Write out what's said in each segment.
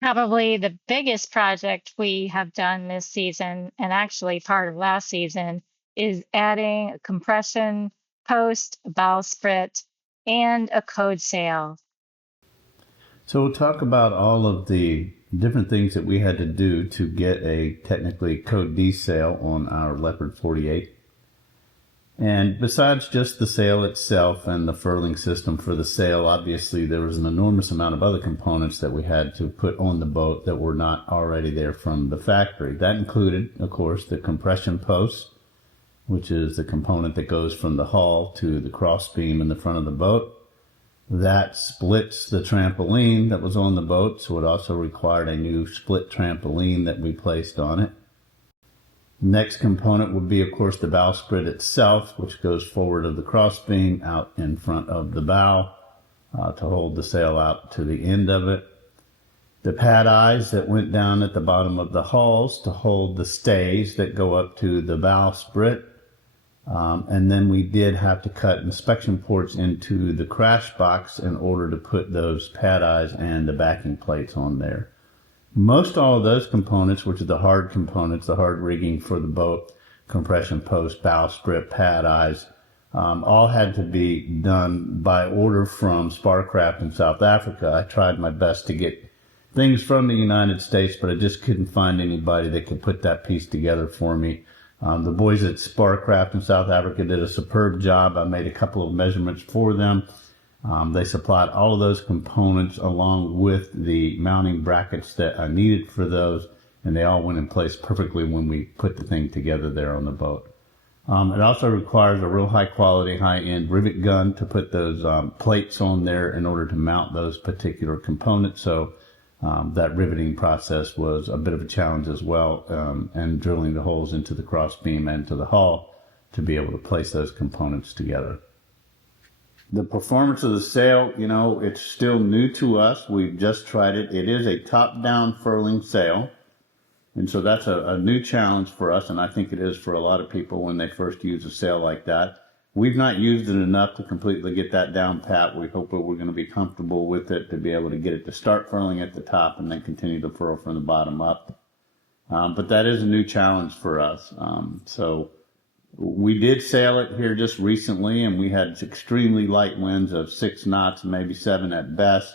Probably the biggest project we have done this season, and actually part of last season, is adding a compression post, a bowsprit, and a code sail. So we'll talk about all of the different things that we had to do to get a technically code D sail on our Leopard 48. And besides just the sail itself and the furling system for the sail, obviously there was an enormous amount of other components that we had to put on the boat that were not already there from the factory. That included, of course, the compression post, which is the component that goes from the hull to the crossbeam in the front of the boat. That splits the trampoline that was on the boat, so it also required a new split trampoline that we placed on it. Next component would be, of course, the bowsprit itself, which goes forward of the crossbeam out in front of the bow to hold the sail out to the end of it. The pad eyes that went down at the bottom of the hulls to hold the stays that go up to the bowsprit. And then we did have to cut inspection ports into the crash box in order to put those pad eyes and the backing plates on there. Most all of those components, which are the hard components, the hard rigging for the boat, compression post, bowsprit, pad eyes, all had to be done by order from Sparcraft in South Africa. I tried my best to get things from the United States, but I just couldn't find anybody that could put that piece together for me. The boys at Sparcraft in South Africa did a superb job. I made a couple of measurements for them. They supplied all of those components along with the mounting brackets that I needed for those, and they all went in place perfectly when we put the thing together there on the boat. It also requires a real high quality, high end rivet gun to put those plates on there in order to mount those particular components. So that riveting process was a bit of a challenge as well, and drilling the holes into the crossbeam and to the hull to be able to place those components together. The performance of the sail, it's still new to us. We've just tried it. It is a top-down furling sail, and so that's a new challenge for us, and I think it is for a lot of people when they first use a sail like that. We've not used it enough to completely get that down pat. We hope that we're going to be comfortable with it to be able to get it to start furling at the top and then continue to furl from the bottom up. But that is a new challenge for us. So we did sail it here just recently, and we had extremely light winds of 6 knots, maybe 7 at best.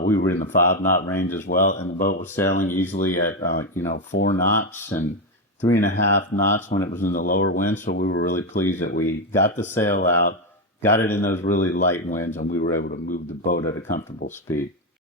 We were in the 5-knot range as well, and the boat was sailing easily at 4 knots and 3.5 knots when it was in the lower wind. So we were really pleased that we got the sail out, got it in those really light winds, and we were able to move the boat at a comfortable speed.